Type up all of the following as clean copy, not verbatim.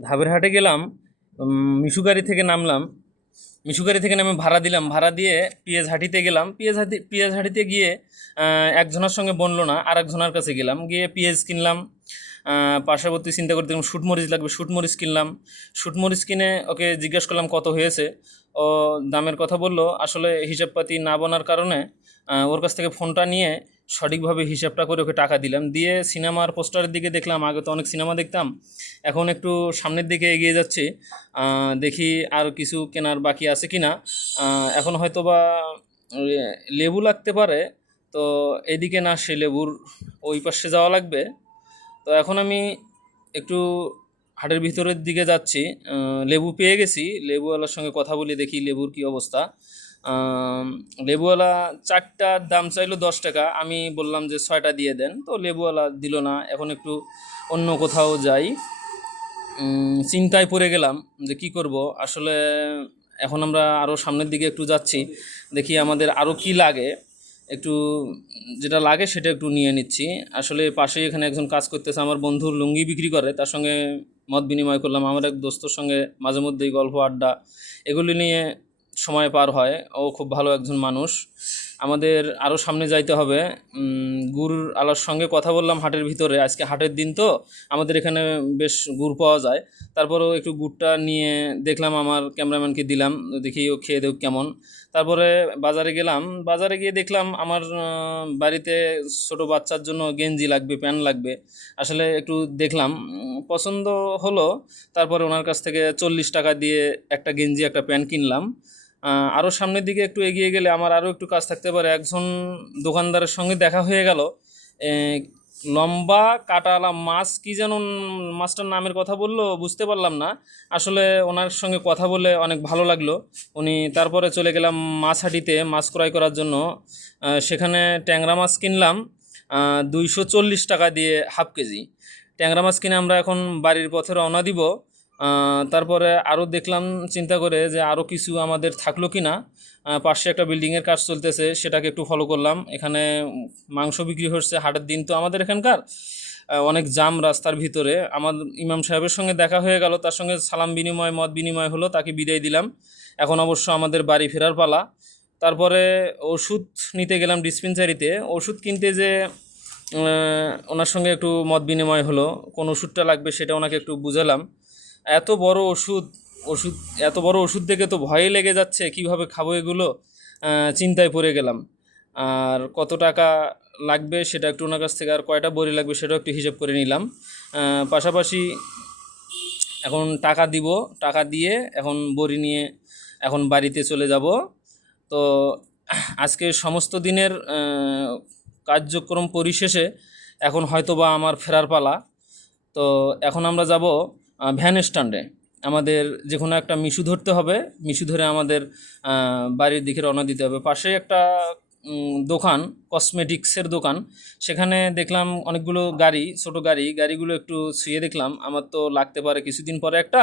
ধাবের হাটে গেলাম, মিশুগাড়ি থেকে নামলাম। মিশুগাড়ি থেকে নামে ভাড়া দিলাম, ভাড়া দিয়ে পিএস হাটিতে গেলাম। পিএস হাটিতে গিয়ে একজনের সঙ্গে বনলো না, আর একজনের কাছে গেলাম, গিয়ে পিএস কিনলাম। পার্শ্ববর্তী চিন্তা করতে গেলাম শুটমরিচ লাগবে, শুটমরিচ কিনলাম। শুটমরিচ কিনে ওকে জিজ্ঞেস করলাম কত হয়েছে। ও দামের কথা বললো। আসলে হিসাবপাতি না বলার কারণে ওর কাছ থেকে ফোনটা নিয়ে সঠিকভাবে হিসাবটা করে ওকে টাকা দিলাম। দিয়ে সিনেমার পোস্টারের দিকে দেখলাম, আগে তো অনেক সিনেমা দেখতাম, এখন একটু সামনের দিকে এগিয়ে যাচ্ছি। দেখি আর কিছু কেনার বাকি আছে কি না। এখন হয়তো বা লেবু লাগতে পারে, তো এদিকে না সে লেবুর ওই পাশে যাওয়া লাগবে। তো এখন আমি একটু হাটের ভিতরের দিকে যাচ্ছি। লেবু পেয়ে গেছি, লেবুওয়ালার সঙ্গে কথা বলি, দেখি লেবুর কি অবস্থা। লেবুওয়ালা চারটার দাম চাইলো 10 টাকা, আমি বললাম যে 6টা দিয়ে দেন, তো লেবুওয়ালা দিল না। এখন একটু অন্য কোথাও যাই। চিন্তায় পড়ে গেলাম যে কি করব আসলে। এখন আমরা আরও সামনের দিকে একটু যাচ্ছি, দেখি আমাদের আরও কি লাগে, একটু যেটা লাগে সেটা একটু নিয়ে নিচ্ছি। আসলে পাশেই এখানে একজন কাজ করতেছে, আমার বন্ধুর লুঙ্গি বিক্রি করে, তার সঙ্গে মত বিনিময় করলাম। আমার এক দোস্তর সঙ্গে মাঝে মধ্যেই গল্প আড্ডা এগুলি নিয়ে সময় পার হয়। ও খুব ভালো একজন মানুষ। আমাদের আরও সামনে যাইতে হবে। গুড় আলার সঙ্গে কথা বললাম হাটের ভিতরে, আজকে হাটের দিন তো আমাদের এখানে বেশ গুড় পাওয়া যায়। তারপরেও একটু গুড়টা নিয়ে দেখলাম, আমার ক্যামেরাম্যানকে দিলাম, দেখি ও খেয়ে দেখ কেমন। তারপরে বাজারে গেলাম, বাজারে গিয়ে দেখলাম আমার বাড়িতে ছোট বাচ্চার জন্য গেঞ্জি লাগবে, প্যান্ট লাগবে। আসলে একটু দেখলাম, পছন্দ হলো। তারপরে ওনার কাছ থেকে 40 টাকা দিয়ে একটা গেঞ্জি একটা প্যান্ট কিনলাম। আরও সামনের দিকে একটু এগিয়ে গেলে আমার আরও একটু কাজ থাকতে পারে। একজন দোকানদারের সঙ্গে দেখা হয়ে গেল। এ, লম্বা কাটাওয়ালা মাছ, কি যেন মাছটার নামের কথা বললো, বুঝতে পারলাম না। আসলে ওনার সঙ্গে কথা বলে অনেক ভালো লাগলো। উনি তারপরে চলে গেলাম মাছ হাটিতে মাছ ক্রয় করার জন্য। সেখানে ট্যাংরা মাছ কিনলাম 240 টাকা দিয়ে হাফ কেজি। ট্যাংরা মাছ কিনে আমরা এখন বাড়ির পথে রওনা দিব। তারপরে আরও দেখলাম চিন্তা করে যে আরও কিছু আমাদের থাকলো কি না। পাশে একটা বিল্ডিংয়ের কাজ চলতেছে, সেটাকে একটু ফলো করলাম। এখানে মাংস বিক্রি হচ্ছে, হাটের দিন তো আমাদের এখানকার। অনেক জাম রাস্তার ভিতরে। আমার ইমাম সাহেবের সঙ্গে দেখা হয়ে গেল, তার সঙ্গে সালাম বিনিময় মত বিনিময় হলো, তাকে বিদায় দিলাম। এখন অবশ্য আমাদের বাড়ি ফেরার পালা। তারপরে ওষুধ নিতে গেলাম ডিসপেন্সারিতে। ওষুধ কিনতে যে ওনার সঙ্গে একটু মত বিনিময় হলো, কোন ওষুধটা লাগবে সেটা ওনাকে একটু বুঝালাম। এত বড় ওষুধ, ওষুধ এত বড় ওষুধ দেখে তো ভয়ে লেগে যাচ্ছে, কিভাবে খাবো এগুলো। চিন্তায় পড়ে গেলাম। আর কত টাকা লাগবে সেটা একটু ওনার কাছ থেকে, আর কয়টা বড়ি লাগবে সেটাও একটু হিসাব করে নিলাম। পাশাপাশি এখন টাকা দিব, টাকা দিয়ে এখন বড়ি নিয়ে এখন বাড়িতে চলে যাব। তো আজকে সমস্ত দিনের কার্যক্রম পরিশেষে এখন হয়তোবা আমার ফেরার পালা। তো এখন আমরা যাব ভ্যান স্ট্যান্ডে। আমাদের যে কোনো একটা মিশু ধরতে হবে, মিশু ধরে আমাদের বাড়ির দিকে রওনা দিতে হবে। পাশে একটা দোকান, কসমেটিক্সের দোকান। সেখানে দেখলাম অনেকগুলো গাড়ি, ছোট গাড়ি, গাড়িগুলো একটু ছুঁয়ে দেখলাম, আমার তো লাগতে পারে কিছুদিন পরে একটা,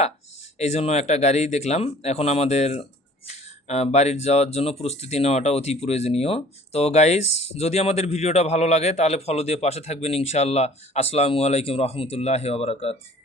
এই জন্য একটা গাড়ি দেখলাম। এখন আমাদের বাড়ির যাওয়ার জন্য প্রস্তুতি নেওয়াটা অতি প্রয়োজনীয়। তো গাইজ, যদি আমাদের ভিডিওটা ভালো লাগে তাহলে ফলো দিয়ে পাশে থাকবেন ইনশাআল্লাহ। আসসালামু আলাইকুম রহমতুল্লাহি ওয়া বারাকাতুহু।